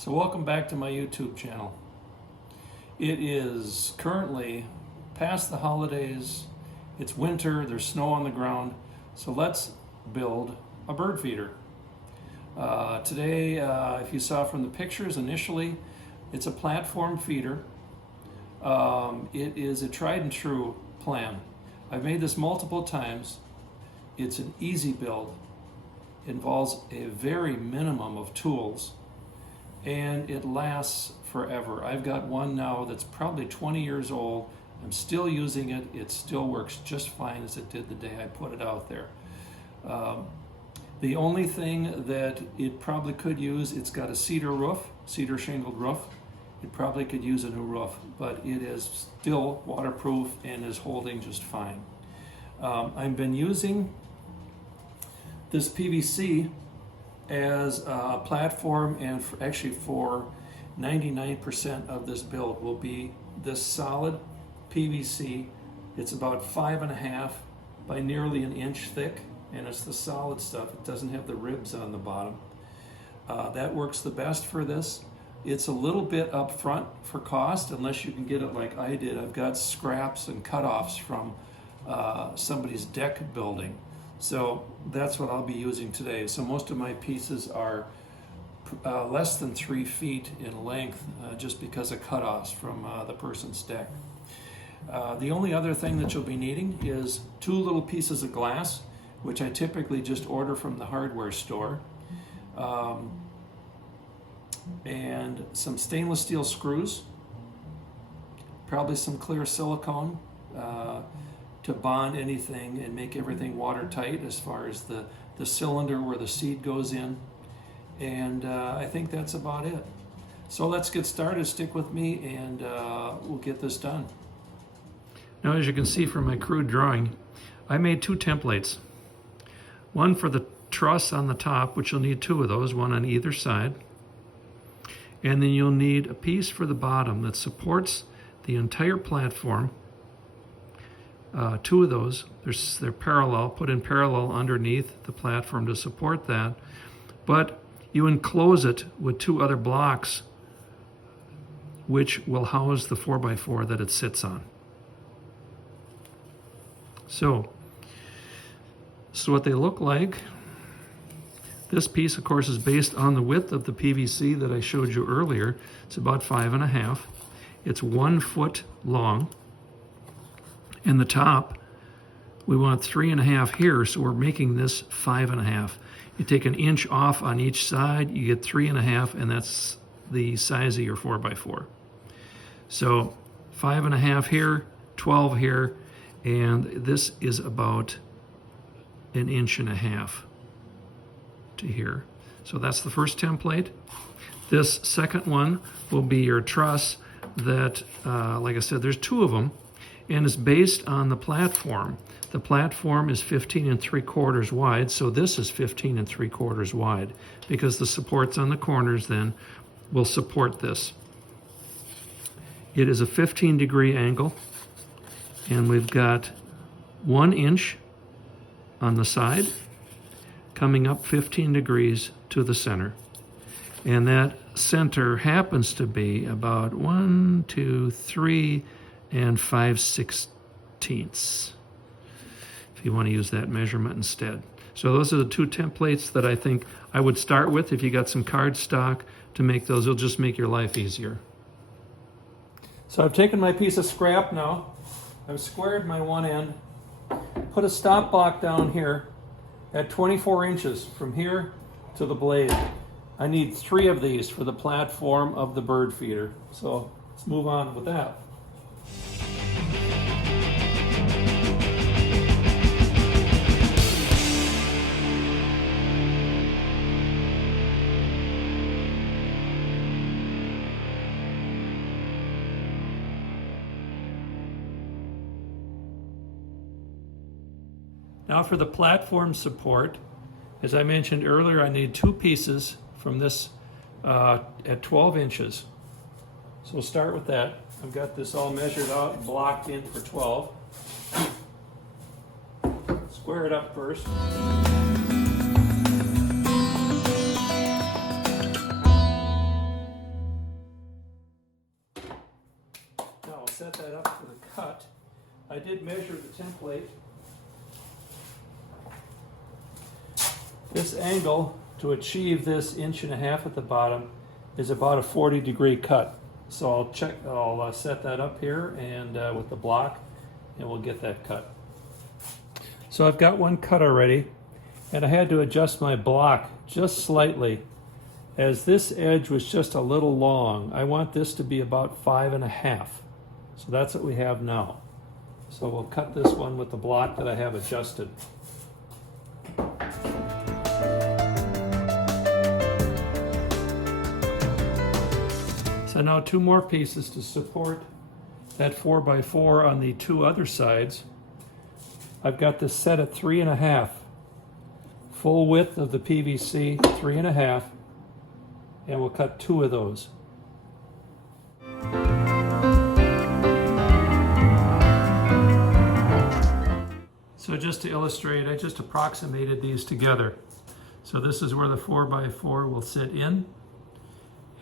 So welcome back to my YouTube channel. It is currently past the holidays, it's winter, there's snow on the ground, so let's build a bird feeder. Today, if you saw from the pictures initially, it's a platform feeder. It is a tried and true plan. I've made this multiple times. It's an easy build. It involves a very minimum of tools, and it lasts forever. I've got one now that's probably 20 years old. I'm still using it. It still works just fine as it did the day I put it out there. The only thing that it probably could use, it's got a cedar roof, cedar shingled roof. It probably could use a new roof, but it is still waterproof and is holding just fine. I've been using this PVC as a platform, and actually for 99% of this build will be this solid PVC. It's about 5.5 by nearly an inch thick, and it's the solid stuff. It doesn't have the ribs on the bottom. That works the best for this. It's a little bit up front for cost, unless you can get it like I did. I've got scraps and cutoffs from somebody's deck building. So that's what I'll be using today. So most of my pieces are less than 3 feet in length, just because of cutoffs from the person's deck. The only other thing that you'll be needing is 2 little pieces of glass, which I typically just order from the hardware store, and some stainless steel screws, probably some clear silicone to bond anything and make everything watertight as far as the cylinder where the seed goes in. And I think that's about it. So let's get started. Stick with me and we'll get this done. Now, as you can see from my crude drawing, I made 2 templates. One for the truss on the top, which you'll need 2 of those, one on either side. And then you'll need a piece for the bottom that supports the entire platform. 2 of those, they're parallel, put in parallel underneath the platform to support that. But you enclose it with 2 other blocks, which will house the 4x4 that it sits on. So what they look like. This piece, of course, is based on the width of the PVC that I showed you earlier. It's about 5.5. It's 1 foot long. And the top, we want 3.5 here, so we're making this 5.5. You take an inch off on each side, you get 3.5, and that's the size of your 4x4. So 5.5 here, 12 here, and this is about 1.5 inches to here. So that's the first template. This second one will be your truss that, like I said, there's 2 of them, and it's based on the platform. The platform is 15 3/4 wide, so this is 15 3/4 wide, because the supports on the corners then will support this. It is a 15-degree angle, and we've got 1 inch on the side, coming up 15 degrees to the center. And that center happens to be about 1, 2, 3, and 5/16, if you want to use that measurement instead. So those are the 2 templates that I think I would start with. If you got some cardstock to make those, it'll just make your life easier. So I've taken my piece of scrap now. I've squared my one end, put a stop block down here at 24 inches from here to the blade. I need 3 of these for the platform of the bird feeder. So let's move on with that. Now for the platform support, as I mentioned earlier, I need 2 pieces from this at 12 inches. So we'll start with that. I've got this all measured out and blocked in for 12. Square it up first. I did measure the template. This angle to achieve this 1.5 inches at the bottom is about a 40-degree cut. So I'll set that up here and with the block, and we'll get that cut. So I've got one cut already, and I had to adjust my block just slightly as this edge was just a little long. I want this to be about 5.5. So that's what we have now. So we'll cut this one with the block that I have adjusted. So now 2 more pieces to support that 4x4 on the 2 other sides. I've got this set at 3.5. Full width of the PVC, 3.5, and we'll cut 2 of those. So just to illustrate, I just approximated these together. So this is where the 4x4 will sit in,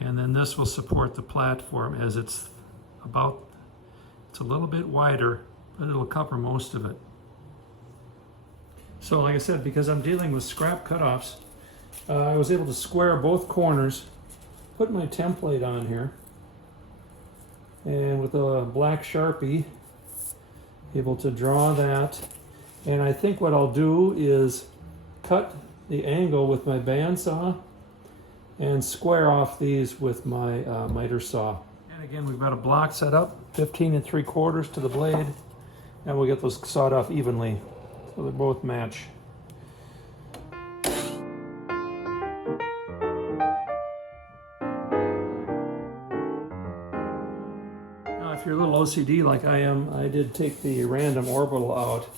and then this will support the platform as it's a little bit wider, but it'll cover most of it. So like I said, because I'm dealing with scrap cutoffs, I was able to square both corners, put my template on here, and with a black Sharpie, able to draw that. And I think what I'll do is cut the angle with my bandsaw and square off these with my miter saw. And again, we've got a block set up, 15 3/4 to the blade, and we'll get those sawed off evenly so they both match. Now, if you're a little OCD like I am, I did take the random orbital out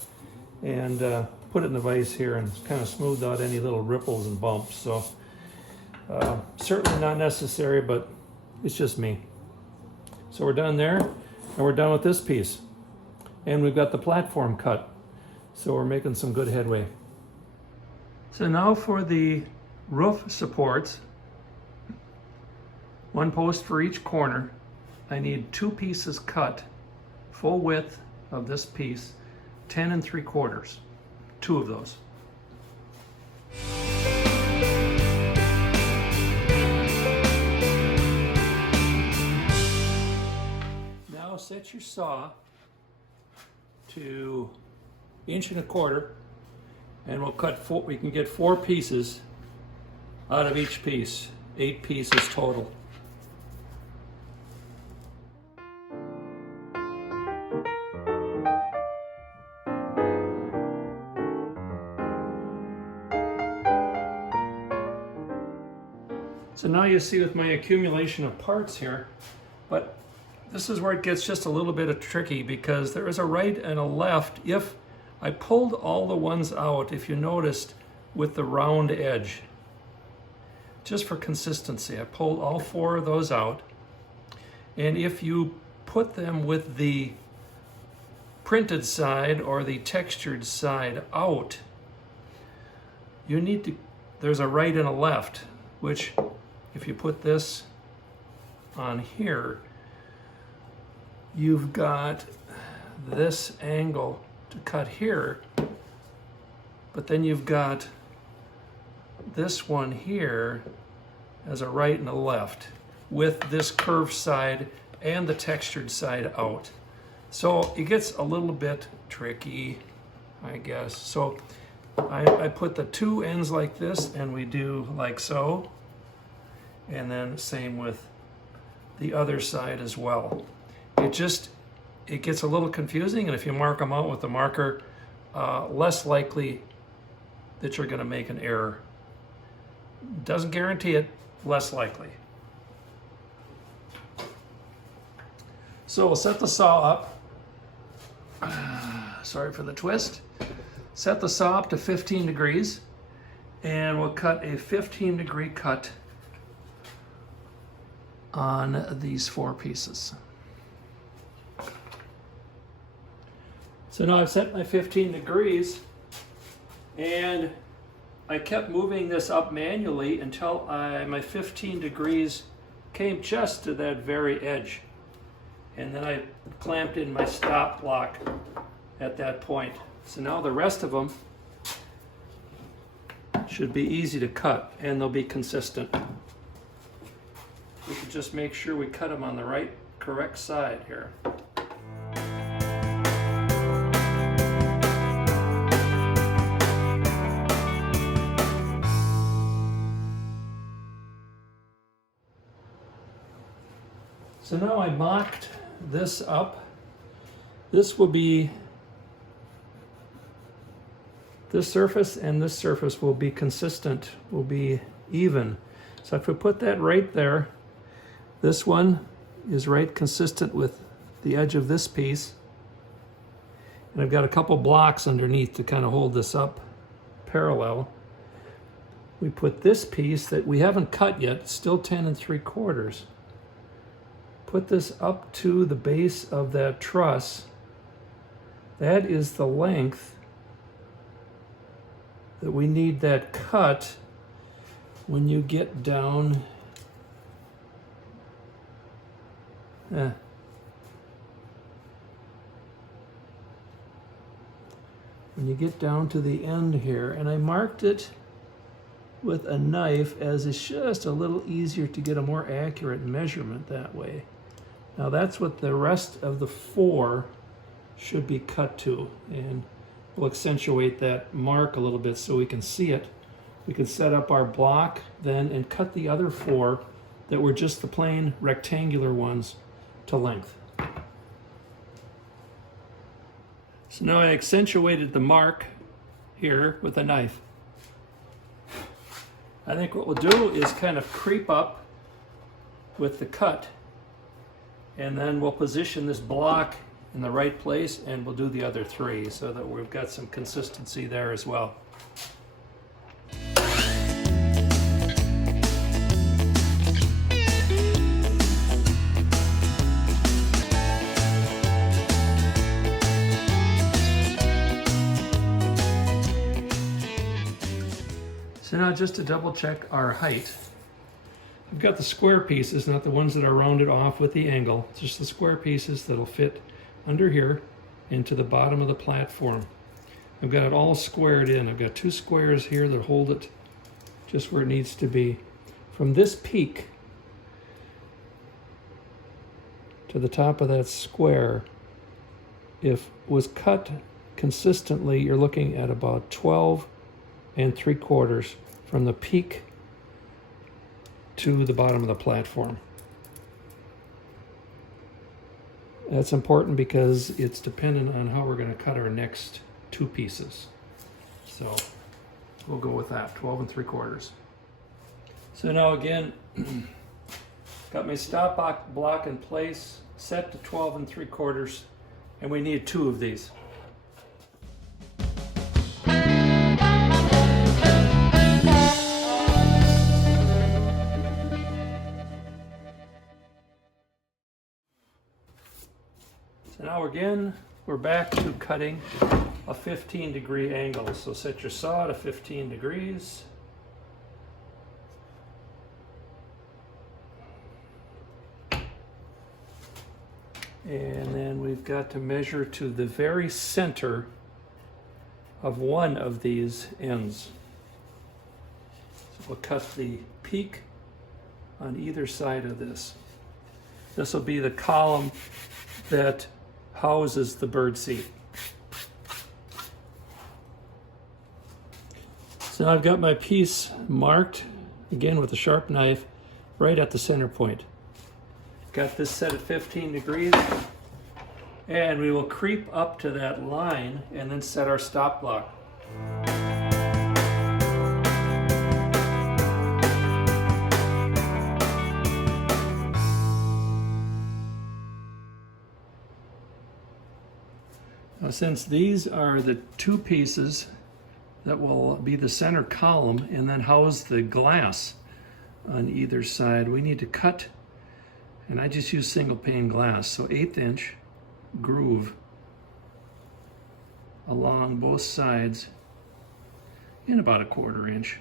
and put it in the vise here and kind of smoothed out any little ripples and bumps. So certainly not necessary, but it's just me. So we're done there, and we're done with this piece. And we've got the platform cut. So we're making some good headway. So now for the roof supports, 1 post for each corner. I need 2 pieces cut, full width of this piece, 10 3/4, 2 of those. Now set your saw to 1.25 inches, and we'll cut 4. We can get 4 pieces out of each piece, 8 pieces total. So now you see with my accumulation of parts here, but this is where it gets just a little bit tricky, because there is a right and a left. If I pulled all the ones out, if you noticed, with the round edge, just for consistency, I pulled all 4 of those out. And if you put them with the printed side or the textured side out, you need to, there's a right and a left, which if you put this on here, you've got this angle to cut here, but then you've got this one here as a right and a left with this curved side and the textured side out. So it gets a little bit tricky, I guess. So I put the 2 ends like this, and we do like so, and then same with the other side as well. It gets a little confusing, and if you mark them out with the marker, less likely that you're going to make an error. Doesn't guarantee it, less likely. So we'll set the saw up. Sorry for the twist. Set the saw up to 15 degrees, and we'll cut a 15-degree cut on these 4 pieces. So now I've set my 15 degrees, and I kept moving this up manually until my 15 degrees came just to that very edge. and then I clamped in my stop block at that point. So now the rest of them should be easy to cut, and they'll be consistent. We can just make sure we cut them on the correct side here. So now I mocked this up. This will be, this surface and this surface will be consistent, will be even. So if we put that right there, this one is right consistent with the edge of this piece. And I've got a couple blocks underneath to kind of hold this up parallel. We put this piece that we haven't cut yet, still 10 3/4. Put this up to the base of that truss. That is the length that we need that cut when you get down. When you get down to the end here, and I marked it with a knife as it's just a little easier to get a more accurate measurement that way. Now that's what the rest of the 4 should be cut to, and we'll accentuate that mark a little bit so we can see it. We can set up our block then and cut the other 4 that were just the plain rectangular ones to length. So now I accentuated the mark here with a knife. I think what we'll do is kind of creep up with the cut, and then we'll position this block in the right place, and we'll do the other 3 so that we've got some consistency there as well. So now just to double check our height, I've got the square pieces, not the ones that are rounded off with the angle, just the square pieces that'll fit under here into the bottom of the platform. I've got it all squared in. I've got 2 squares here that hold it just where it needs to be. From this peak to the top of that square, if it was cut consistently, you're looking at about 12 3/4 from the peak to the bottom of the platform. That's important because it's dependent on how we're going to cut our next 2 pieces. So we'll go with that, 12 3/4. So now again, got my stop block in place, set to 12 3/4, and we need 2 of these. So now again, we're back to cutting a 15-degree angle. So set your saw to 15 degrees. And then we've got to measure to the very center of one of these ends. So we'll cut the peak on either side of this. This will be the column that houses the bird seat. So now I've got my piece marked, again with a sharp knife, right at the center point. Got this set at 15 degrees, and we will creep up to that line and then set our stop block. Now, since these are the 2 pieces that will be the center column and then house the glass on either side, we need to cut, and I just use single pane glass, so 1/8 inch groove along both sides in about 1/4 inch.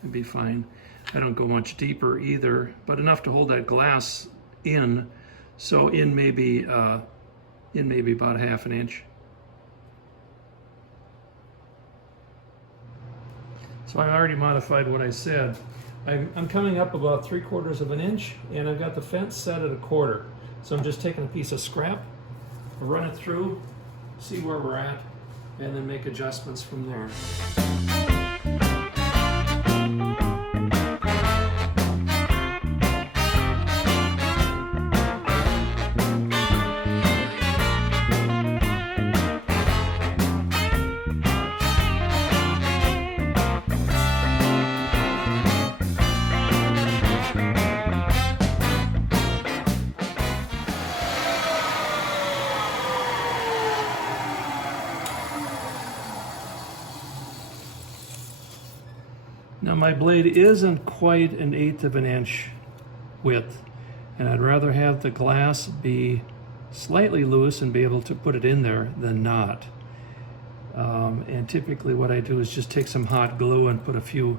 It'd be fine. I don't go much deeper either, but enough to hold that glass in So in maybe about 1/2 an inch. So I already modified what I said. I'm coming up about 3/4 of an inch, and I've got the fence set at 1/4. So I'm just taking a piece of scrap, run it through, see where we're at, and then make adjustments from there. Now my blade isn't quite 1/8 of an inch width, and I'd rather have the glass be slightly loose and be able to put it in there than not. And typically what I do is just take some hot glue and put a few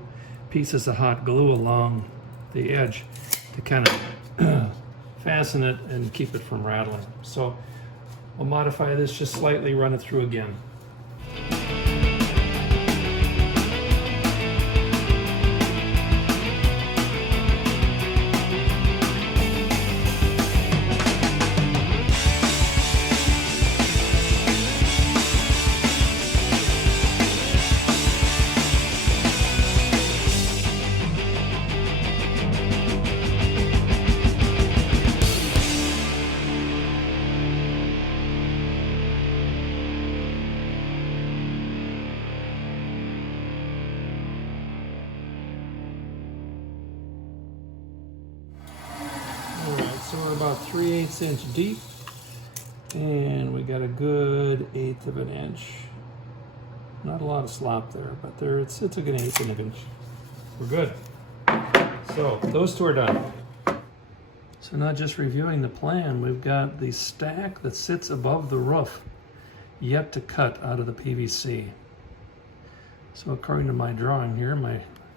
pieces of hot glue along the edge to kind of fasten it and keep it from rattling. So we'll modify this just slightly, run it through again. So we're about 3/8 inch deep, and we got a good 1/8 of an inch. Not a lot of slop there, but there it's a good 1/8 of an inch. We're good. So those two are done. So now just reviewing the plan, we've got the stack that sits above the roof yet to cut out of the PVC. So according to my drawing here,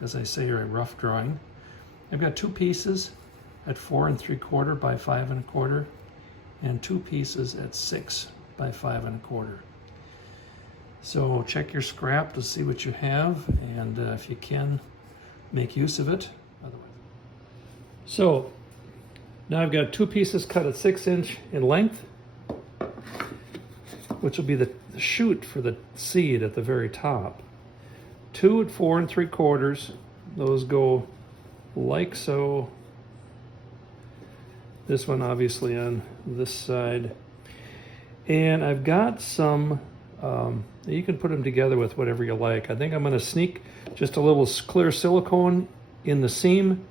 as I say, a rough drawing, I've got 2 pieces at 4 3/4 by 5 1/4, and 2 pieces at 6 by 5 1/4. So check your scrap to see what you have, and if you can, make use of it. So now I've got 2 pieces cut at 6 inch in length, which will be the shoot for the seed at the very top. 2 at 4 3/4, those go like so. This one obviously on this side. And I've got some, you can put them together with whatever you like. I think I'm gonna sneak just a little clear silicone in the seam.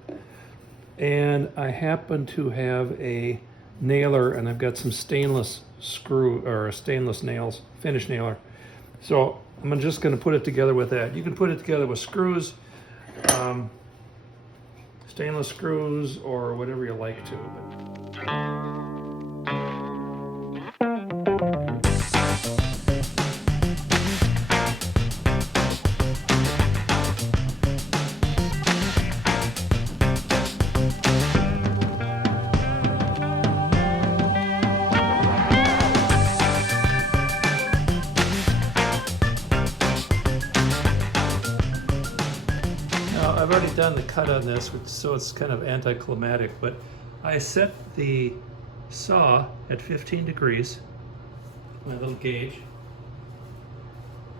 And I happen to have a nailer, and I've got some stainless screw, or stainless nails, finish nailer. So I'm just gonna put it together with that. You can put it together with screws, stainless screws, or whatever you like to. I've already done the cut on this, so it's kind of anticlimactic, but I set the saw at 15 degrees, my little gauge.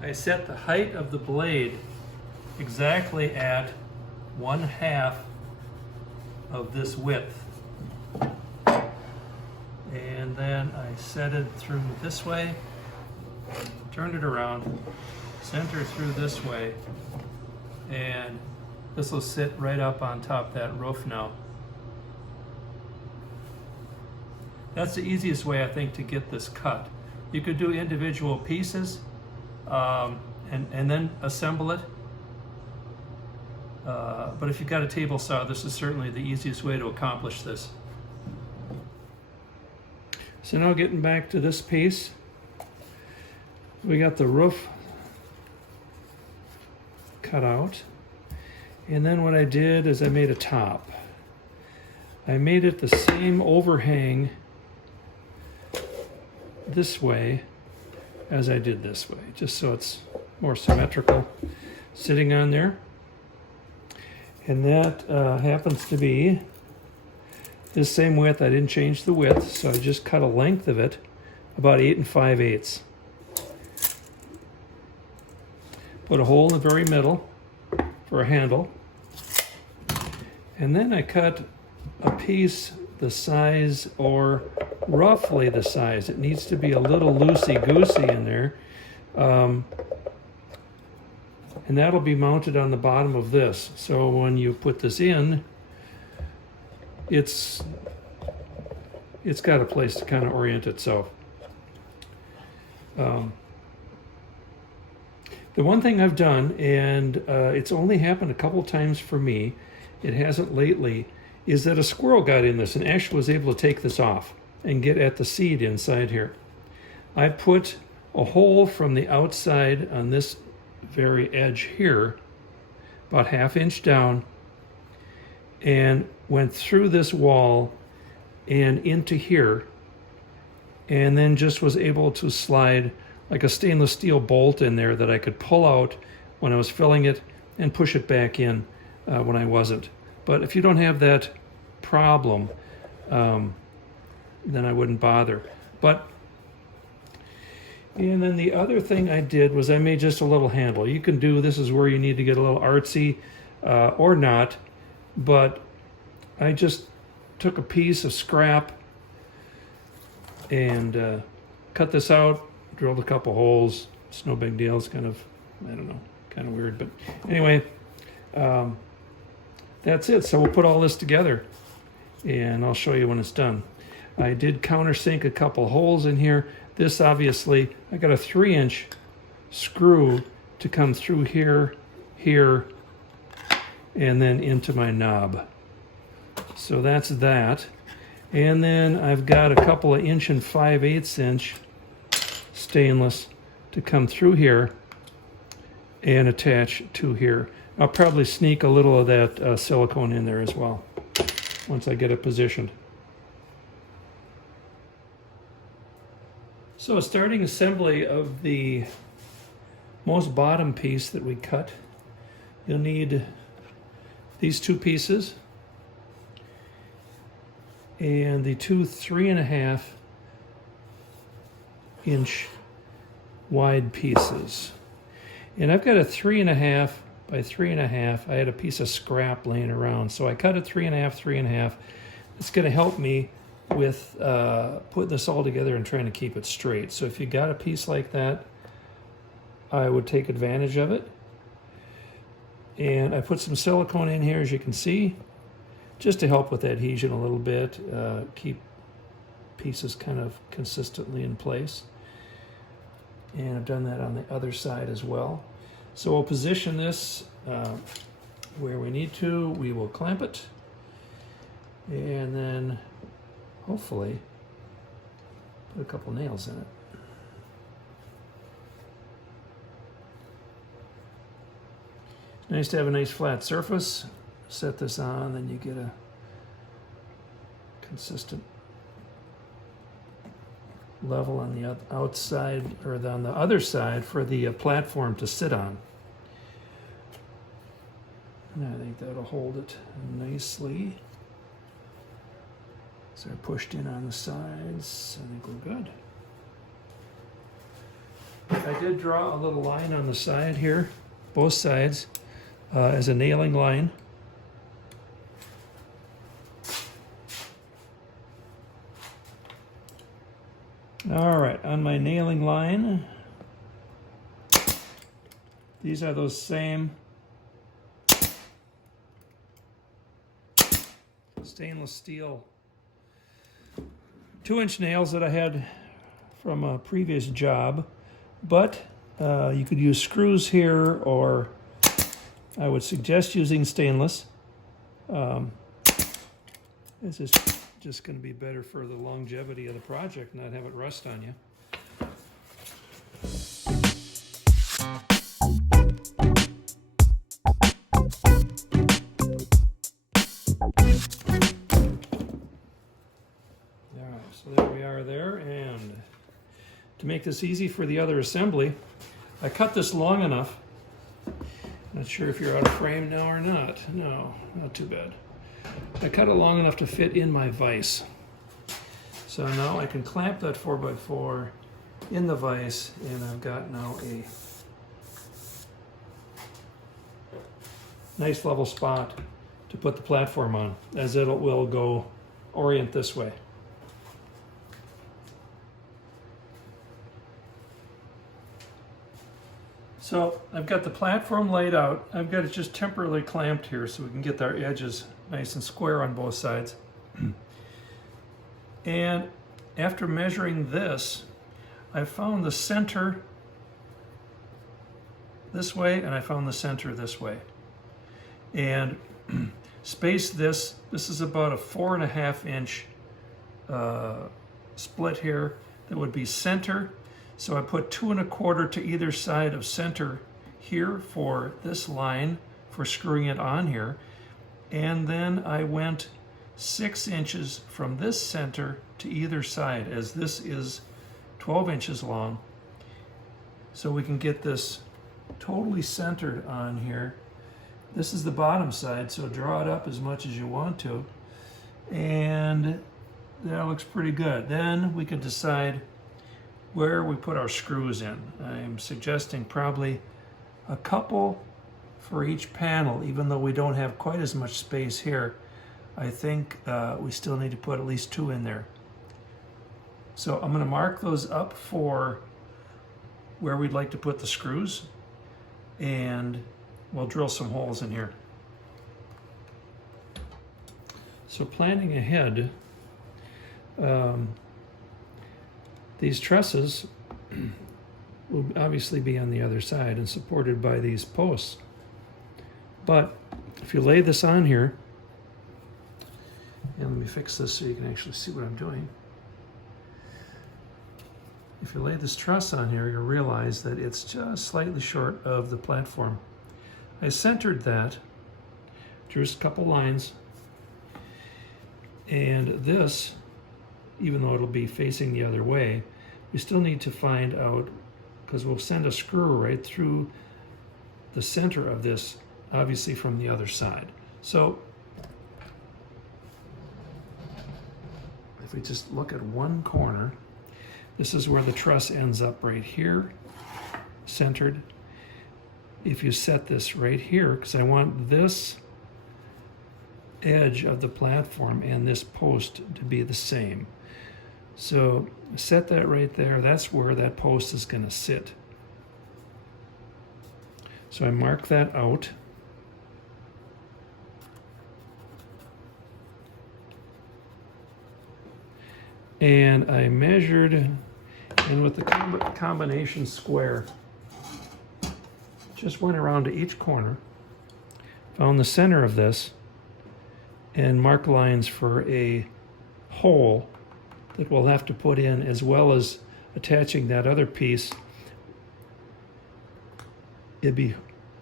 I set the height of the blade exactly at 1/2 of this width. And then I set it through this way, turned it around, center through this way, and this will sit right up on top of that roof now. That's the easiest way, I think, to get this cut. You could do individual pieces and then assemble it. But if you've got a table saw, this is certainly the easiest way to accomplish this. So now getting back to this piece, we got the roof cut out. And then what I did is I made a top. I made it the same overhang this way as I did this way, just so it's more symmetrical sitting on there. And that happens to be this same width. I didn't change the width, so I just cut a length of it about 8 5/8. Put a hole in the very middle for a handle. And then I cut a piece the size, or roughly the size. It needs to be a little loosey-goosey in there. And that'll be mounted on the bottom of this. So when you put this in, it's got a place to kind of orient itself. The one thing I've done, and it's only happened a couple times for me, it hasn't lately, is that a squirrel got in this and actually was able to take this off and get at the seed inside here. I put a hole from the outside on this very edge here, about 1/2 inch down, and went through this wall and into here, and then just was able to slide like a stainless steel bolt in there that I could pull out when I was filling it and push it back in when I wasn't. But if you don't have that problem, then I wouldn't bother. And then the other thing I did was I made just a little handle. You can do, this is where you need to get a little artsy or not, but I just took a piece of scrap and cut this out, drilled a couple holes. It's no big deal. It's kind of, I don't know, kind of weird, but anyway, that's it. So we'll put all this together and I'll show you when it's done. I did countersink a couple holes in here. This obviously, I got a 3-inch screw to come through here, here, and then into my knob. So that's that. And then I've got a couple of 1 5/8 inch stainless to come through here and attach to here. I'll probably sneak a little of that silicone in there as well once I get it positioned. So starting assembly of the most bottom piece that we cut, you'll need these 2 pieces and the 2 3.5 inch wide pieces. And I've got a 3.5 by 3.5. I had a piece of scrap laying around, so I cut it 3.5, 3.5. It's going to help me with putting this all together and trying to keep it straight. So if you got a piece like that, I would take advantage of it. And I put some silicone in here, as you can see, just to help with adhesion a little bit, keep pieces kind of consistently in place. And I've done that on the other side as well. So we'll position this where we need to. We will clamp it, and then hopefully put a couple nails in it. It's nice to have a nice flat surface. Set this on, then you get a consistent level on the outside, or on the other side, for the platform to sit on. And I think that'll hold it nicely. So I pushed in on the sides. I think we're good. I did draw a little line on the side here, both sides, as a nailing line. All right, on my nailing line, these are those same stainless steel 2-inch nails that I had from a previous job, but you could use screws here, or I would suggest using stainless. This is just going to be better for the longevity of the project, not have it rust on you. All right, so there we are there, and to make this easy for the other assembly, I cut this long enough. Not sure if you're out of frame now or not. No, not too bad. I cut it long enough to fit in my vise. So now I can clamp that 4x4 in the vise, and I've got now a nice level spot to put the platform on, as it will go orient this way. So I've got the platform laid out. I've got it just temporarily clamped here so we can get our edges nice and square on both sides. And after measuring this, I found the center this way, and I found the center this way. And space this is about a 4.5 inch split here that would be center. So I put 2 1/4 to either side of center here for this line for screwing it on here. And then I went 6 inches from this center to either side, as this is 12 inches long. So we can get this totally centered on here. This is the bottom side, so draw it up as much as you want to. And that looks pretty good. Then we can decide where we put our screws in. I'm suggesting probably a couple for each panel, even though we don't have quite as much space here. I think we still need to put at least 2 in there. So I'm going to mark those up for where we'd like to put the screws, and we'll drill some holes in here. So planning ahead, these trusses will obviously be on the other side and supported by these posts. But if you lay this on here, and let me fix this so you can actually see what I'm doing. If you lay this truss on here, you'll realize that it's just slightly short of the platform. I centered that, drew a couple lines, and this, even though it'll be facing the other way, we still need to find out, because we'll send a screw right through the center of this, obviously from the other side. So if we just look at one corner, this is where the truss ends up right here, centered. If you set this right here, because I want this edge of the platform and this post to be the same. So set that right there. That's where that post is going to sit. So I mark that out. And I measured, and with the combination square, just went around to each corner, found the center of this, and marked lines for a hole that we'll have to put in, as well as attaching that other piece. It'd be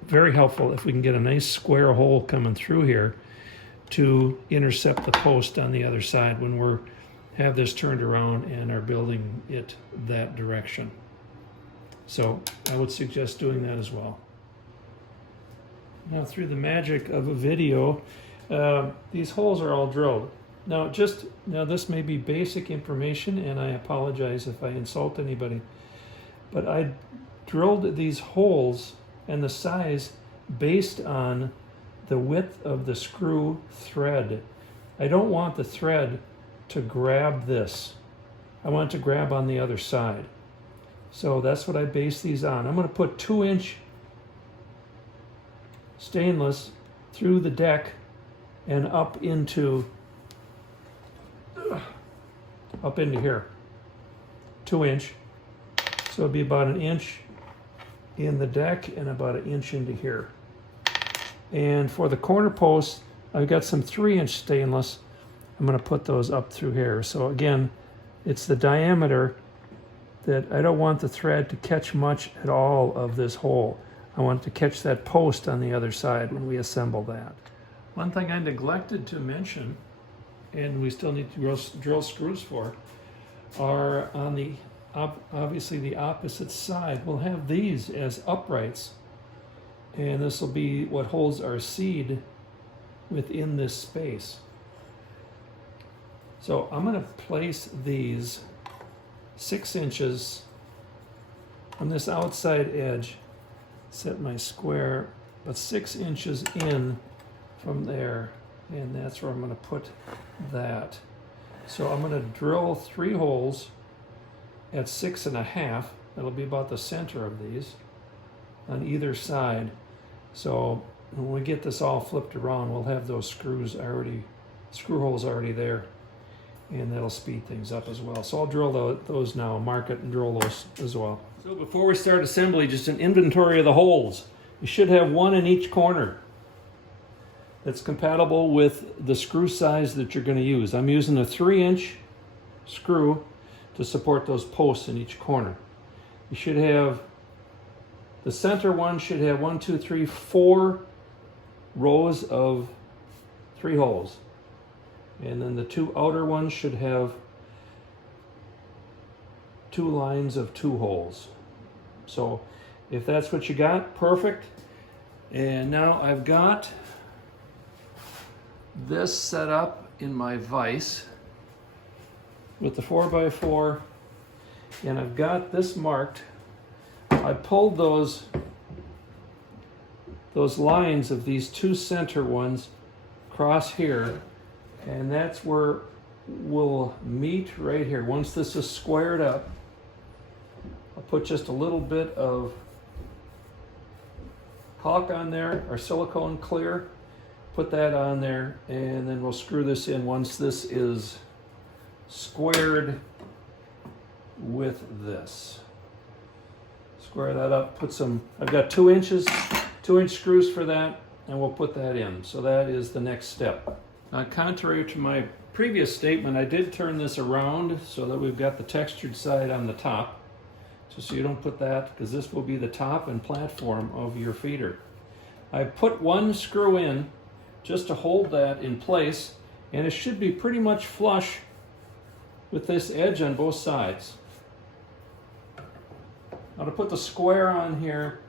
very helpful if we can get a nice square hole coming through here to intercept the post on the other side when we're have this turned around and are building it that direction. So I would suggest doing that as well. Now, through the magic of a video, these holes are all drilled. Now this may be basic information, and I apologize if I insult anybody, but I drilled these holes and the size based on the width of the screw thread. I don't want the thread to grab this. I want it to grab on the other side. So that's what I base these on. I'm going to put 2-inch stainless through the deck and up into here. 2-inch. So it'd be about 1 inch in the deck and about 1 inch into here. And for the corner posts, I've got some 3-inch stainless. I'm going to put those up through here. So again, it's the diameter that I don't want the thread to catch much at all of this hole. I want to catch that post on the other side when we assemble that. One thing I neglected to mention, and we still need to drill screws for, are on the obviously the opposite side, we'll have these as uprights, and this will be what holds our seed within this space. So I'm going to place these 6 inches on this outside edge, set my square, but 6 inches in from there, and that's where I'm going to put that. So I'm going to drill 3 holes at 6.5. That'll be about the center of these on either side. So when we get this all flipped around, we'll have those screw holes already there, and that'll speed things up as well. So I'll drill those now, mark it and drill those as well. So before we start assembly, just an inventory of the holes. You should have 1 in each corner that's compatible with the screw size that you're going to use. I'm using a 3-inch screw to support those posts in each corner. You should have, the center one should have 1, 2, 3, 4 rows of 3 holes. And then the 2 outer ones should have 2 lines of 2 holes. So if that's what you got, perfect. And now I've got this set up in my vise with the 4x4, and I've got this marked. I pulled those lines of these 2 center ones across here, and that's where we'll meet right here. Once this is squared up, I'll put just a little bit of caulk on there, or silicone clear, put that on there, and then we'll screw this in once this is squared with this. Square that up, put some, I've got 2-inch screws for that, and we'll put that in. So that is the next step. Now, contrary to my previous statement, I did turn this around so that we've got the textured side on the top. So you don't put that, because this will be the top and platform of your feeder. I put 1 screw in just to hold that in place, and it should be pretty much flush with this edge on both sides. Now to put the square on here,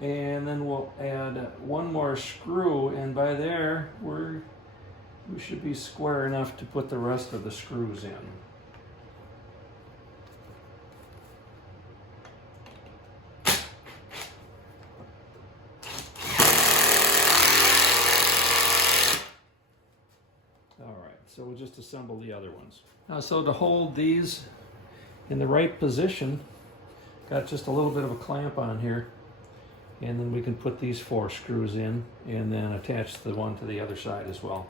and then we'll add 1 more screw, and by there we should be square enough to put the rest of the screws in. So we'll just assemble the other ones. Now, so to hold these in the right position, got just a little bit of a clamp on here, and then we can put these 4 screws in and then attach the one to the other side as well.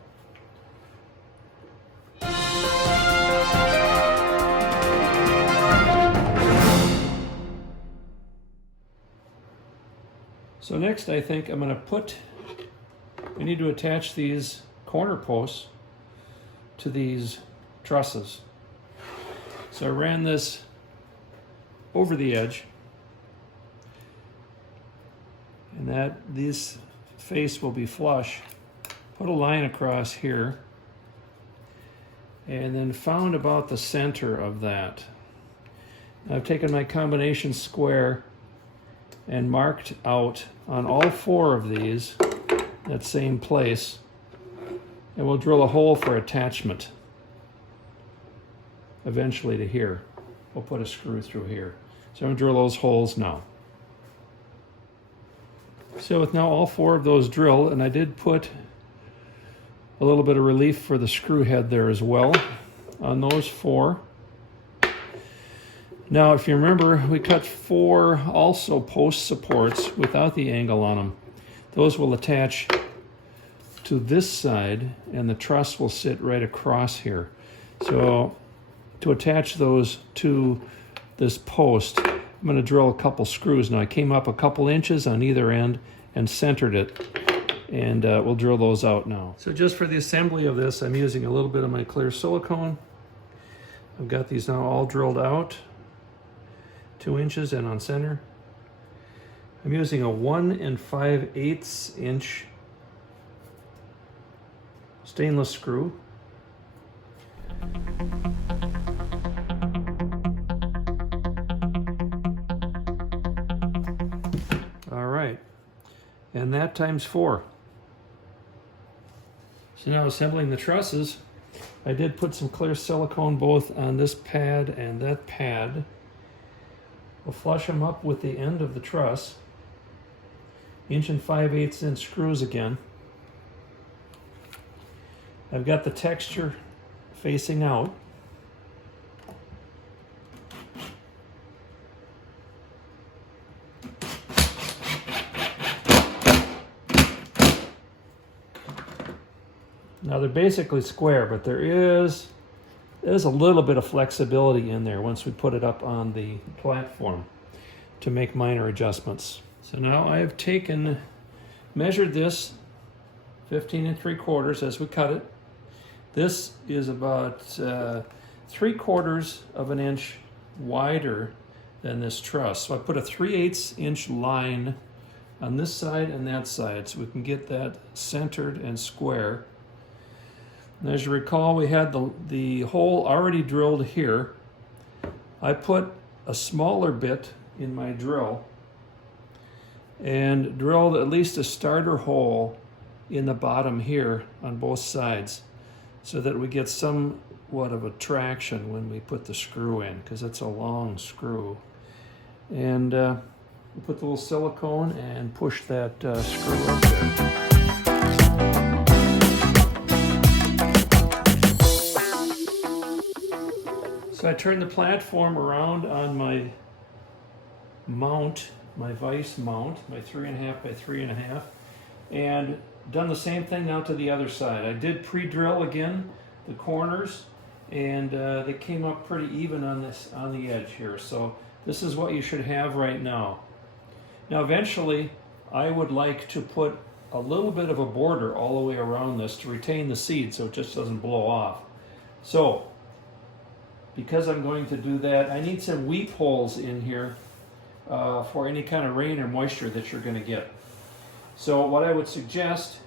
So next, I think I'm going to we need to attach these corner posts to these trusses. So I ran this over the edge, and this face will be flush. Put a line across here, and then found about the center of that. I've taken my combination square and marked out on all 4 of these that same place, and we'll drill a hole for attachment eventually to here. We'll put a screw through here. So I'm going to drill those holes now. So with now all 4 of those drilled, and I did put a little bit of relief for the screw head there as well on those 4. Now if you remember, we cut 4 also post supports without the angle on them. Those will attach to this side, and the truss will sit right across here. So to attach those to this post, I'm going to drill a couple screws. Now I came up a couple inches on either end and centered it, and we'll drill those out now. So just for the assembly of this, I'm using a little bit of my clear silicone. I've got these now all drilled out, 2 inches and on center. I'm using a 1 5/8 inch stainless screw. and that times 4. So now assembling the trusses, I did put some clear silicone both on this pad and that pad. We'll flush them up with the end of the truss. 1 5/8 inch screws again. I've got the texture facing out. Now they're basically square, but there's a little bit of flexibility in there once we put it up on the platform to make minor adjustments. So now I have measured this 15 3/4 as we cut it. This is about 3/4 of an inch wider than this truss. So I put a 3/8 inch line on this side and that side so we can get that centered and square. And as you recall, we had the hole already drilled here. I put a smaller bit in my drill and drilled at least a starter hole in the bottom here on both sides so that we get somewhat of a traction when we put the screw in, because it's a long screw. And we put the little silicone and push that screw up there. So I turned the platform around on my mount, my vise mount, my 3.5 by 3.5, and done the same thing now to the other side. I did pre-drill again the corners, and they came up pretty even on the edge here. So this is what you should have right now. Now eventually I would like to put a little bit of a border all the way around this to retain the seed so it just doesn't blow off. So because I'm going to do that, I need some weep holes in here for any kind of rain or moisture that you're going to get. So what I would suggest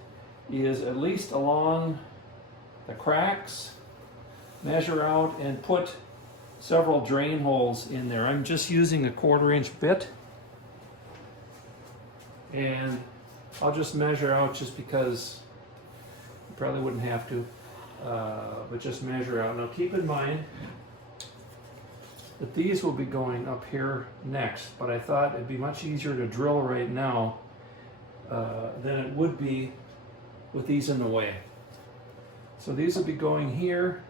is at least along the cracks, measure out and put several drain holes in there. I'm just using a 1/4 inch bit, and I'll just measure out just because you probably wouldn't have to, but just measure out. Now keep in mind that these will be going up here next, but I thought it'd be much easier to drill right now than it would be with these in the way. So these will be going here.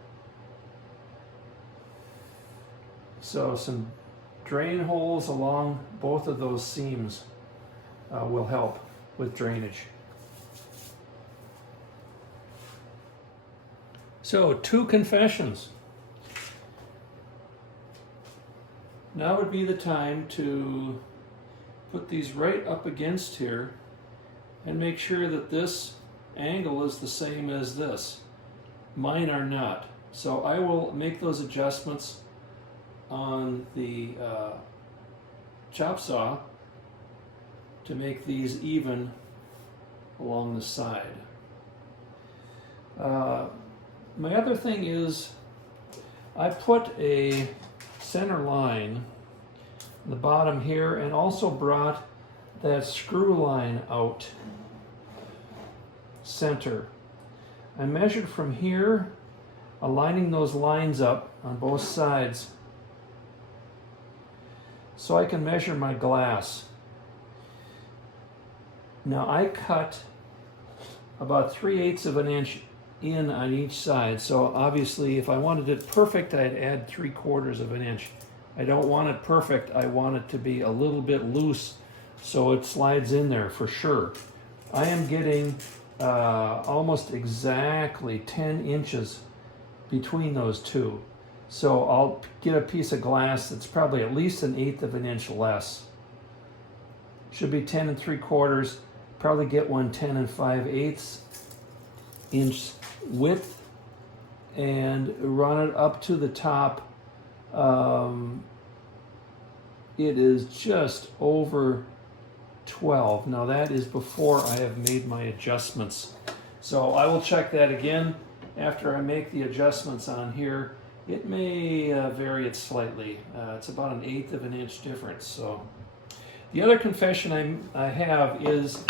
So some drain holes along both of those seams will help with drainage. So 2 confessions. Now would be the time to put these right up against here and make sure that this angle is the same as this. Mine are not. So I will make those adjustments on the chop saw to make these even along the side. My other thing is I put a center line in the bottom here and also brought that screw line out center. I measured from here, aligning those lines up on both sides so I can measure my glass. Now I cut about 3/8 of an inch in on each side, so obviously if I wanted it perfect I'd add 3/4 of an inch. I don't want it perfect, I want it to be a little bit loose so it slides in there for sure. I am getting almost exactly 10 inches between those two. So I'll get a piece of glass that's probably at least 1/8 of an inch less. Should be 10 3/4, probably get one 10 5/8 inch width and run it up to the top. It is just over 12. Now that is before I have made my adjustments. So I will check that again after I make the adjustments on here. It may vary it slightly. It's about 1/8 of an inch difference. So the other confession I have is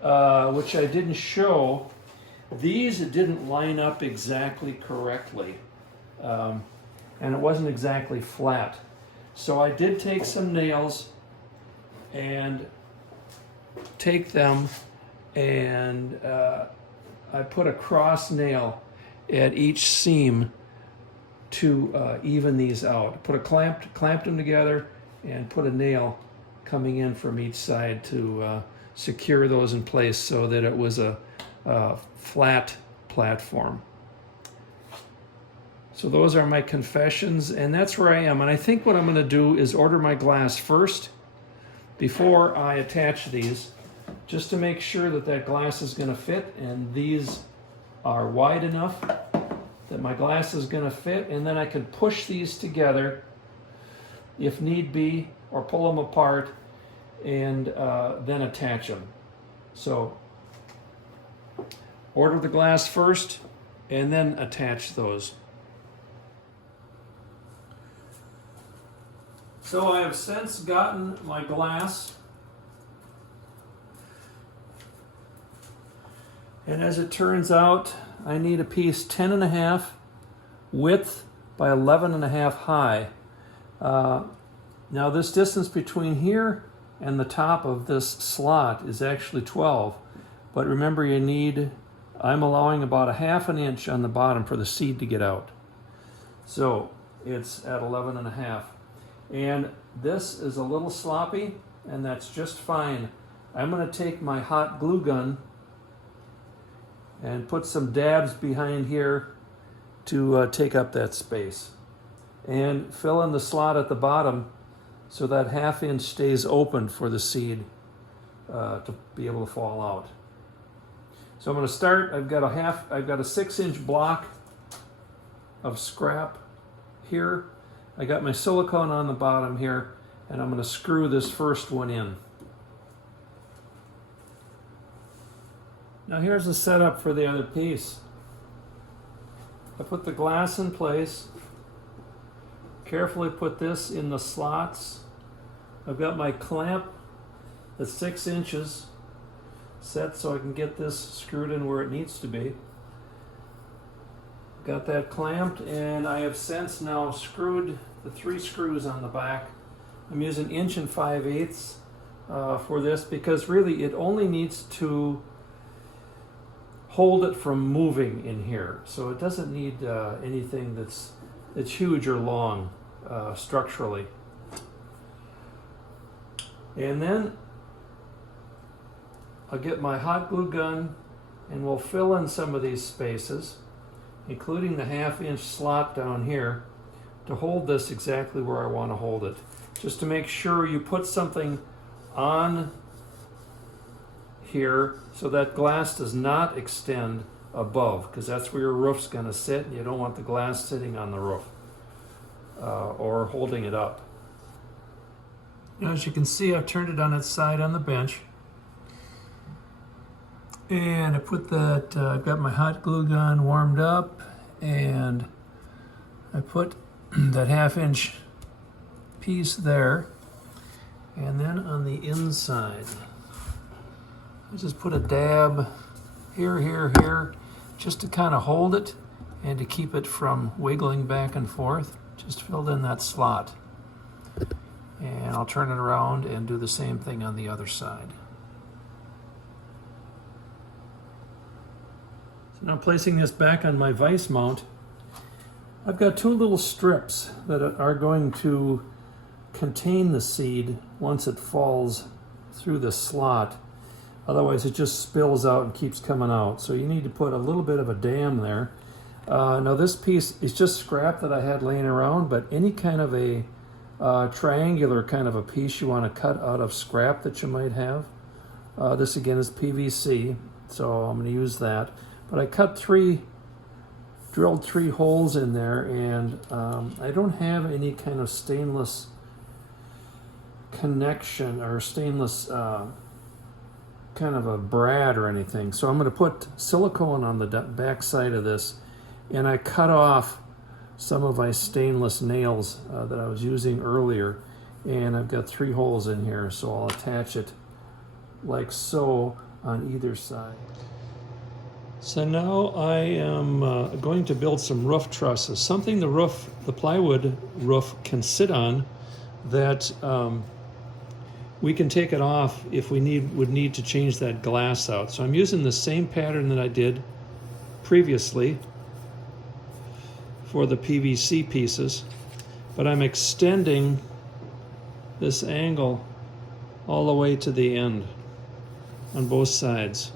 which I didn't show. These didn't line up exactly correctly, and it wasn't exactly flat. So I did take some nails and take them, and I put a cross nail at each seam to even these out. Clamped them together and put a nail coming in from each side to secure those in place so that it was a flat platform. So those are my confessions, and that's where I am. And I think what I'm going to do is order my glass first before I attach these, just to make sure that that glass is going to fit, and these are wide enough that my glass is going to fit, and then I can push these together if need be, or pull them apart and then attach them. So order the glass first and then attach those. So I have since gotten my glass, and as it turns out, I need a piece 10.5 width by 11.5 high. Now this distance between here and the top of this slot is actually 12, but remember I'm allowing about a 1/2 inch on the bottom for the seed to get out. So it's at 11.5. And this is a little sloppy, and that's just fine. I'm going to take my hot glue gun and put some dabs behind here to take up that space. And fill in the slot at the bottom so that 1/2 inch stays open for the seed to be able to fall out. So I'm going to start. I've got a 6-inch block of scrap here. I got my silicone on the bottom here, and I'm going to screw this first one in. Now here's the setup for the other piece. I put the glass in place, carefully put this in the slots. I've got my clamp that's 6 inches set so I can get this screwed in where it needs to be. Got that clamped, and I have since now screwed the 3 screws on the back. I'm using 1 5/8 for this because really it only needs to hold it from moving in here. So it doesn't need anything that's huge or long structurally. And then I'll get my hot glue gun and we'll fill in some of these spaces, including the 1/2 inch slot down here, to hold this exactly where I want to hold it. Just to make sure you put something on here so that glass does not extend above, because that's where your roof's going to sit, and you don't want the glass sitting on the roof or holding it up. Now, as you can see, I've turned it on its side on the bench, and I put that, I've got my hot glue gun warmed up, and I put that 1/2 inch piece there, and then on the inside I just put a dab here, just to kind of hold it and to keep it from wiggling back and forth. Just filled in that slot, and I'll turn it around and do the same thing on the other side. So now, placing this back on my vise mount, I've got 2 little strips that are going to contain the seed once it falls through the slot. Otherwise it just spills out and keeps coming out. So you need to put a little bit of a dam there. Now this piece is just scrap that I had laying around, but any kind of a triangular kind of a piece you want to cut out of scrap that you might have. This again is PVC, so I'm going to use that. But I drilled 3 holes in there, and I don't have any kind of stainless connection or stainless kind of a brad or anything. So I'm going to put silicone on the back side of this, and I cut off some of my stainless nails that I was using earlier, and I've got 3 holes in here, so I'll attach it like so. on either side. So now I am going to build some roof trusses, something the plywood roof can sit on, that we can take it off if we would need to change that glass out. So I'm using the same pattern that I did previously for the PVC pieces, but I'm extending this angle all the way to the end on both sides.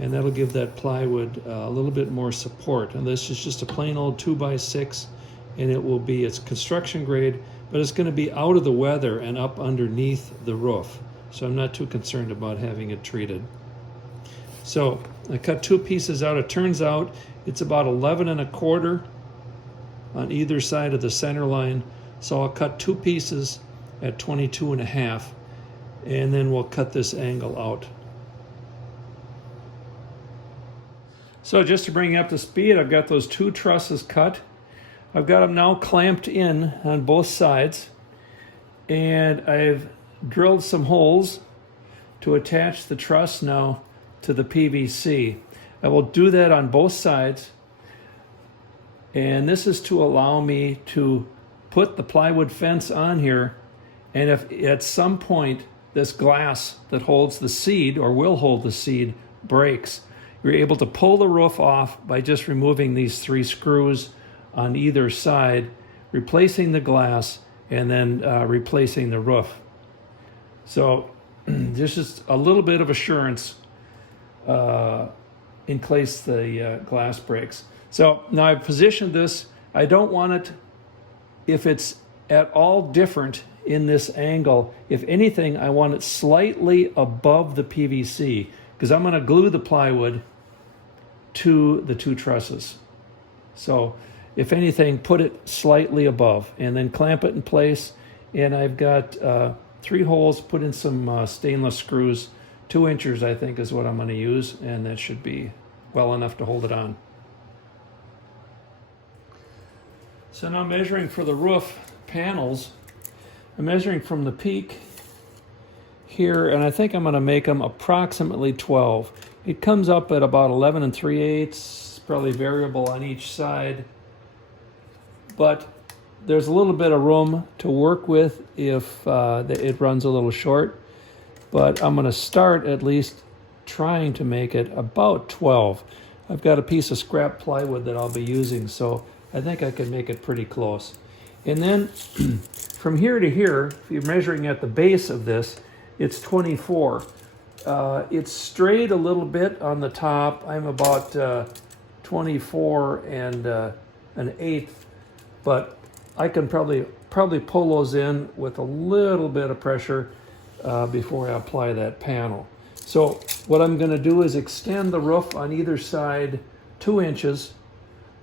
And that'll give that plywood a little bit more support. And this is just a plain old 2x6, and it's construction grade, but it's going to be out of the weather and up underneath the roof. So I'm not too concerned about having it treated. So I cut 2 pieces out. It turns out it's about 11 1/4 on either side of the center line. So I'll cut 2 pieces at 22 1/2, and then we'll cut this angle out. So just to bring you up to speed, I've got those 2 trusses cut. I've got them now clamped in on both sides, and I've drilled some holes to attach the truss now to the PVC. I will do that on both sides, and this is to allow me to put the plywood fence on here, and if at some point this glass that holds the seed, or will hold the seed, breaks, you're able to pull the roof off by just removing these 3 screws on either side, replacing the glass, and then replacing the roof. So there's just a little bit of assurance in case the glass breaks. So now I've positioned this. I don't want it, if it's at all different in this angle, if anything, I want it slightly above the PVC, because I'm going to glue the plywood to the 2 trusses. So if anything, put it slightly above and then clamp it in place. And I've got 3 holes, put in some stainless screws. 2 inches, I think, is what I'm going to use, and that should be well enough to hold it on. So now measuring for the roof panels, I'm measuring from the peak here, and I think I'm going to make them approximately 12. It comes up at about 11 3/8, probably variable on each side, but there's a little bit of room to work with if it runs a little short. But I'm going to start at least trying to make it about 12. I've got a piece of scrap plywood that I'll be using, so I think I can make it pretty close. And then from here to here, if you're measuring at the base of this, it's 24. It's straight a little bit on the top. I'm about 24 and 1/8, but I can probably pull those in with a little bit of pressure before I apply that panel. So what I'm going to do is extend the roof on either side 2 inches.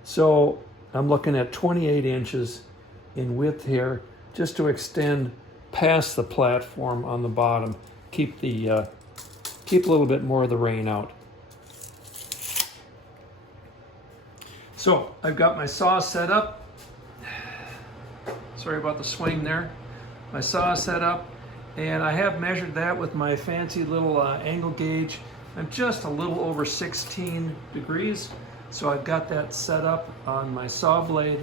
So I'm looking at 28 inches in width here, just to extend past the platform on the bottom. Keep a little bit more of the rain out. So I've got my saw set up. Sorry about the swing there. My saw is set up, and I have measured that with my fancy little angle gauge. I'm just a little over 16 degrees. So I've got that set up on my saw blade.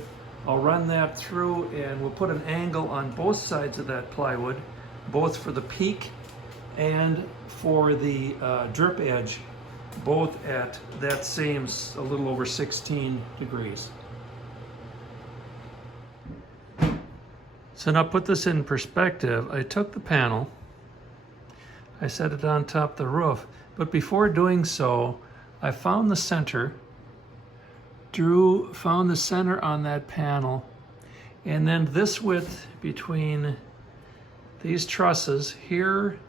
I'll run that through, and we'll put an angle on both sides of that plywood, both for the peak and for the drip edge, both at that same a little over 16 degrees. So now put this in perspective. I took the panel, I set it on top of the roof, but before doing so, I found the center, found the center on that panel, and then this width between these trusses here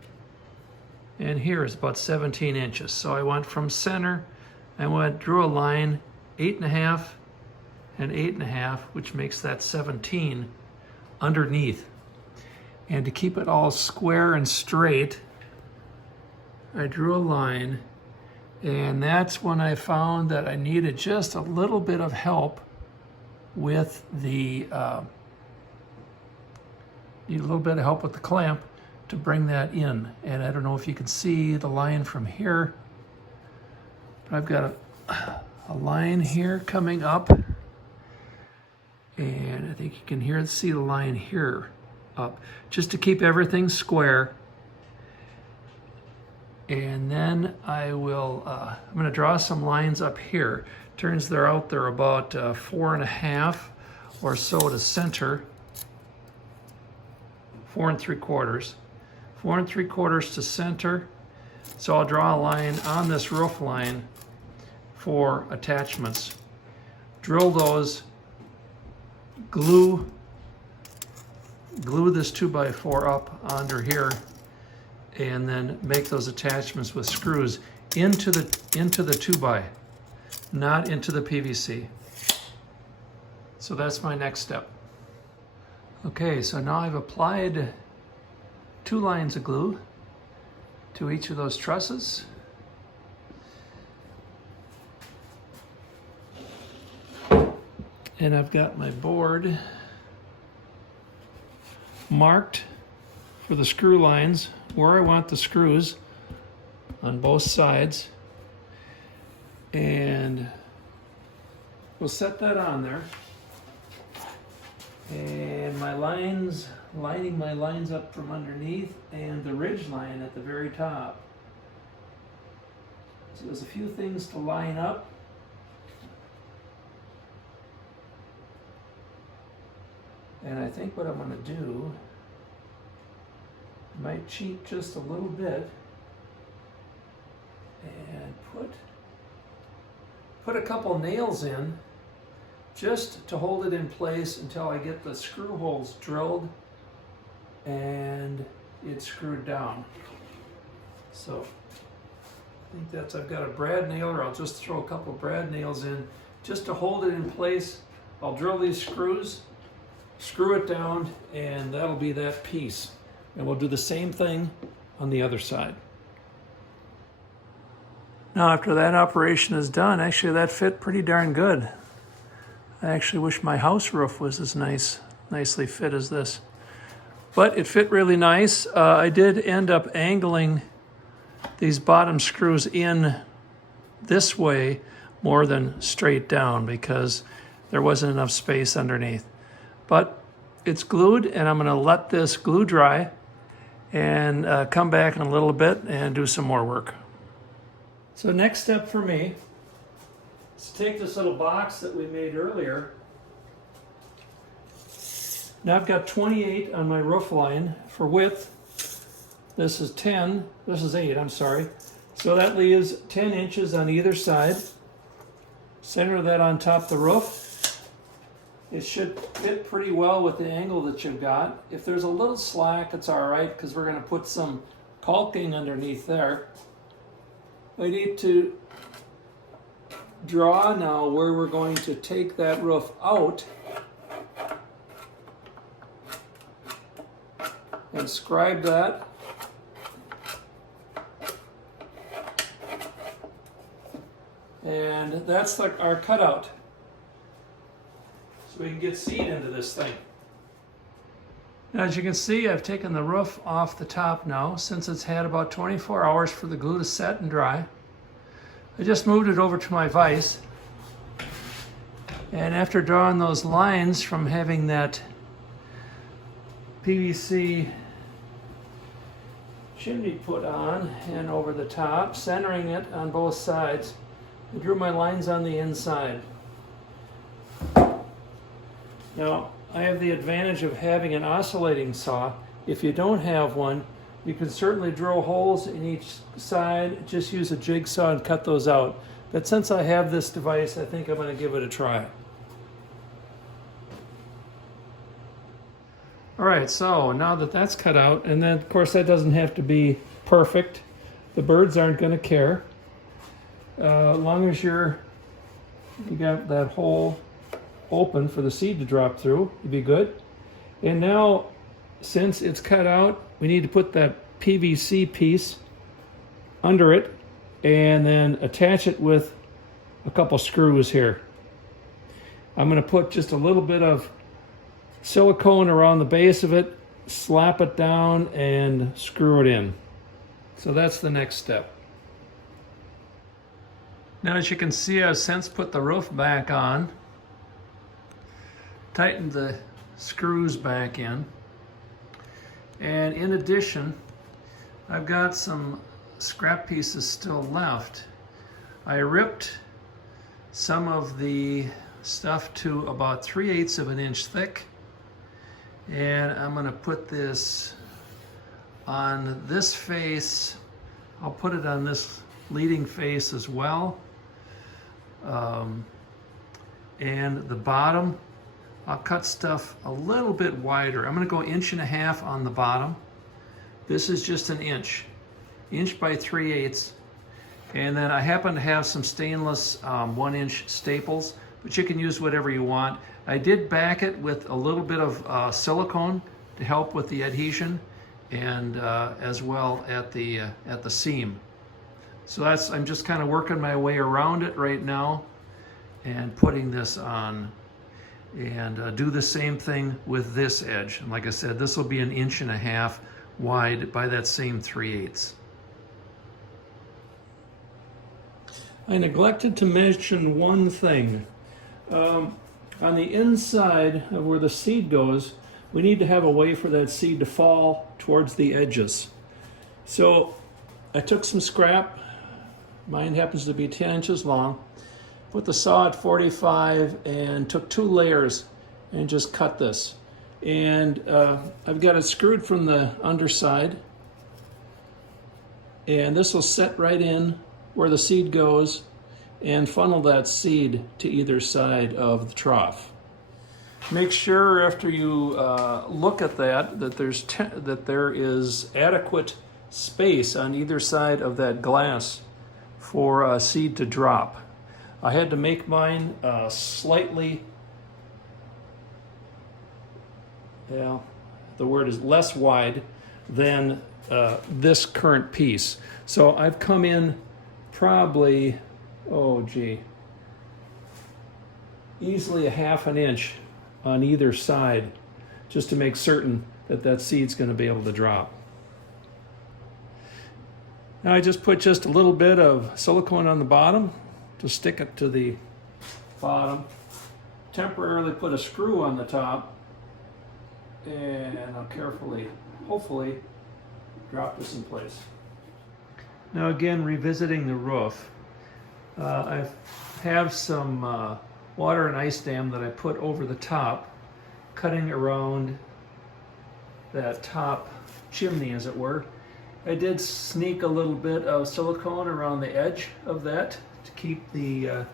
and here is about 17 inches. So I went from center, drew a line 8.5 and 8.5, which makes that 17 underneath. And to keep it all square and straight, I drew a line, and that's when I found that I needed just a little bit of help with the clamp to bring that in. And I don't know if you can see the line from here, but I've got a line here coming up, and I think you can see the line here up, just to keep everything square. And then I will, I'm going to draw some lines up here. Turns they're about 4.5 or so to center. 4 3/4. 4 3/4 to center. So I'll draw a line on this roof line for attachments. Drill those, glue this 2x4 up under here, and then make those attachments with screws into the 2x, not into the PVC. So that's my next step. Okay, so now I've applied 2 lines of glue to each of those trusses. And I've got my board marked for the screw lines where I want the screws on both sides. And we'll set that on there. And my lines, lining my lines up from underneath, and the ridge line at the very top. So there's a few things to line up. And I think what I'm going to do, I might cheat just a little bit and put a couple nails in just to hold it in place until I get the screw holes drilled and it's screwed down. So I think I've got a brad nailer. I'll just throw a couple brad nails in just to hold it in place. I'll drill these screws, screw it down, and that'll be that piece. And we'll do the same thing on the other side. Now after that operation is done, actually that fit pretty darn good. I actually wish my house roof was as nicely fit as this. But it fit really nice. I did end up angling these bottom screws in this way more than straight down because there wasn't enough space underneath. But it's glued, and I'm going to let this glue dry and come back in a little bit and do some more work. So next step for me is to take this little box that we made earlier. Now I've got 28 on my roof line for width. This is 10, this is 8, I'm sorry. So that leaves 10 inches on either side. Center that on top of the roof. It should fit pretty well with the angle that you've got. If there's a little slack, it's all right because we're going to put some caulking underneath there. We need to draw now where we're going to take that roof out and scribe that. And that's like our cutout. So we can get seed into this thing. Now, as you can see, I've taken the roof off the top now since it's had about 24 hours for the glue to set and dry. I just moved it over to my vise. And after drawing those lines from having that PVC chimney put on and over the top, centering it on both sides, I drew my lines on the inside. Now, I have the advantage of having an oscillating saw. If you don't have one, you can certainly drill holes in each side, just use a jigsaw and cut those out. But since I have this device, I think I'm going to give it a try. All right, so now that that's cut out, and then of course that doesn't have to be perfect. The birds aren't going to care. As long as you got that hole open for the seed to drop through, you'd be good. And now, since it's cut out, we need to put that PVC piece under it and then attach it with a couple screws here. I'm going to put just a little bit of silicone around the base of it slap it down and screw it in. So that's the next step. Now, as you can see, I've since put the roof back on, tightened the screws back in, and in addition, I've got some scrap pieces still left. I ripped some of the stuff to about 3/8 of an inch thick, and I'm going to put this on this face. I'll put it on this leading face as well. And the bottom, I'll cut stuff a little bit wider. I'm going to go 1.5 inches on the bottom. This is just an inch by 3/8. And then I happen to have some stainless 1-inch staples, but you can use whatever you want. I did back it with a little bit of silicone to help with the adhesion, and as well at the seam. So I'm just kind of working my way around it right now and putting this on, and do the same thing with this edge. And like I said, this will be 1.5 inches wide by that same 3/8. I neglected to mention one thing. On the inside of where the seed goes, we need to have a way for that seed to fall towards the edges. So I took some scrap. Mine happens to be 10 inches long. Put the saw at 45 and took 2 layers and just cut this. And I've got it screwed from the underside. And this will set right in where the seed goes and funnel that seed to either side of the trough. Make sure after you look at that there is adequate space on either side of that glass for a seed to drop. I had to make mine slightly, well, the word is less wide than this current piece. So I've come in probably, easily 1/2 inch on either side, just to make certain that that seed's going to be able to drop. Now I just put just a little bit of silicone on the bottom to stick it to the bottom. Temporarily put a screw on the top, and I'll carefully, hopefully, drop this in place. Now again, revisiting the roof, I have some water and ice dam that I put over the top, cutting around that top chimney, as it were. I did sneak a little bit of silicone around the edge of that to keep the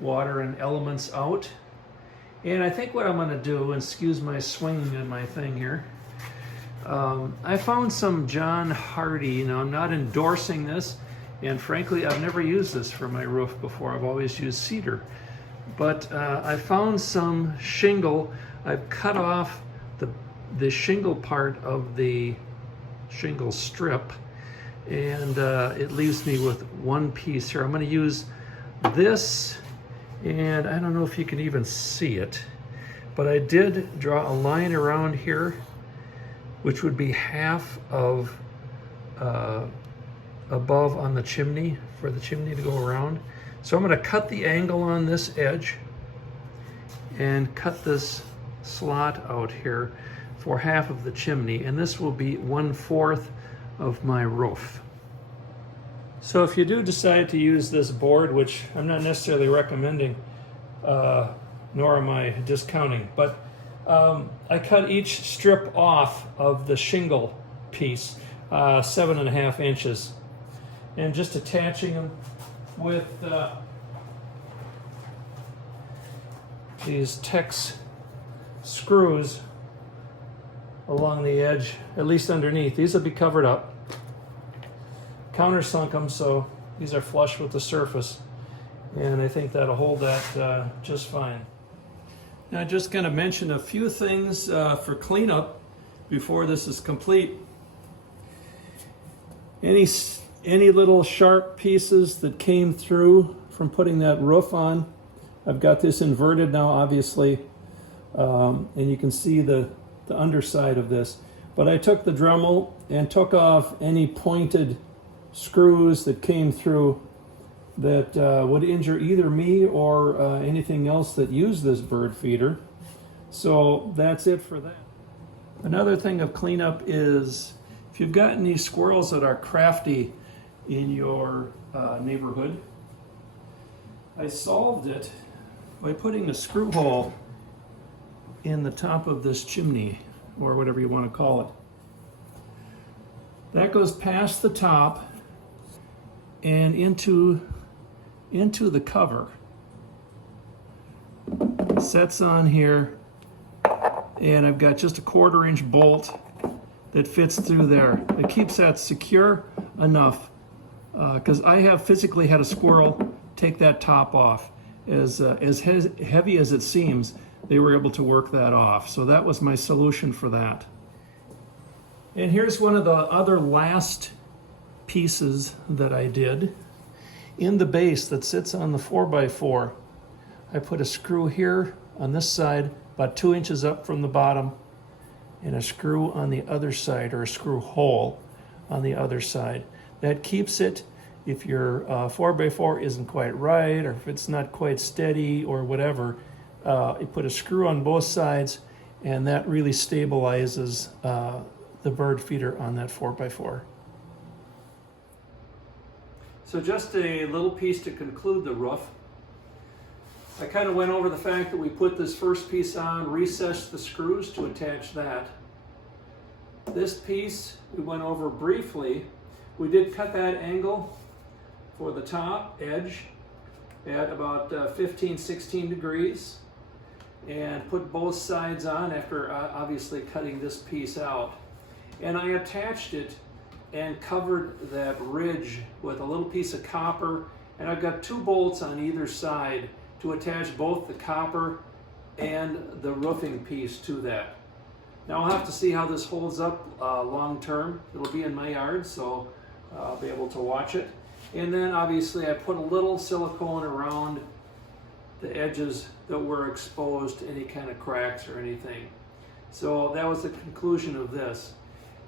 water and elements out. And I think what I'm going to do, and excuse my swinging in my thing here, I found some John Hardy. Now, I'm not endorsing this, and frankly, I've never used this for my roof before. I've always used cedar. But I found some shingle. I've cut off the shingle part of the shingle strip, and it leaves me with one piece here. I'm going to use this, and I don't know if you can even see it, but I did draw a line around here, which would be half of above on the chimney, for the chimney to go around. So I'm going to cut the angle on this edge and cut this slot out here for half of the chimney, and this will be 1/4 of my roof. So if you do decide to use this board, which I'm not necessarily recommending, nor am I discounting, but I cut each strip off of the shingle piece 7.5 inches, and just attaching them with these Tex screws along the edge, at least underneath. These will be covered up. Countersunk them so these are flush with the surface, and I think that'll hold that just fine. Now I'm just going to mention a few things for cleanup before this is complete. Any little sharp pieces that came through from putting that roof on, I've got this inverted now, obviously, and you can see the underside of this. But I took the Dremel and took off any pointed screws that came through that would injure either me or anything else that used this bird feeder. So that's it for that. Another thing of cleanup is if you've got any squirrels that are crafty in your neighborhood, I solved it by putting a screw hole in the top of this chimney, or whatever you want to call it. That goes past the top and into the cover. It sets on here, and I've got just a 1/4-inch bolt that fits through there. It keeps that secure enough because I have physically had a squirrel take that top off. As heavy as it seems, they were able to work that off. So that was my solution for that. And here's one of the other last pieces that I did. In the base that sits on the 4x4, I put a screw here on this side, about 2 inches up from the bottom, and a screw on the other side, or a screw hole on the other side. That keeps it, if your 4x4 isn't quite right, or if it's not quite steady or whatever, you put a screw on both sides, and that really stabilizes the bird feeder on that 4x4. So just a little piece to conclude the roof. I kind of went over the fact that we put this first piece on, recessed the screws to attach that. This piece we went over briefly. We did cut that angle for the top edge at about 15-16 degrees and put both sides on after obviously cutting this piece out. And I attached it and covered that ridge with a little piece of copper, and I've got 2 bolts on either side to attach both the copper and the roofing piece to that. Now I'll have to see how this holds up long term. It'll be in my yard, so I'll be able to watch it. And then obviously I put a little silicone around the edges that were exposed to any kind of cracks or anything. So that was the conclusion of this.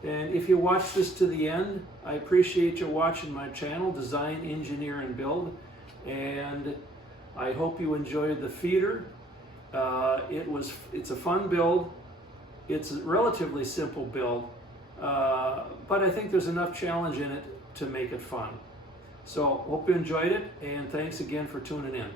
And if you watch this to the end, I appreciate you watching my channel, Design, Engineer, and Build. And I hope you enjoyed the feeder. It's a fun build. It's a relatively simple build, but I think there's enough challenge in it to make it fun. So hope you enjoyed it, and thanks again for tuning in.